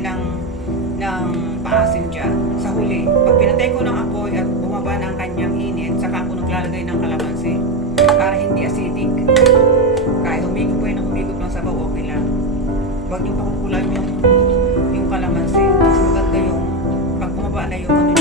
maglalagay ng paasim dyan. Sa huli, pag pinatay ko ng apoy at bumaba ng kanyang init, saka ako naglalagay ng kalamansi para hindi acidic. Kahit humigop po yun, humigop lang sa baw, okay lang. Huwag niyong pakukulan yung kalamansi. Mas maganda yung pag bumaba na yung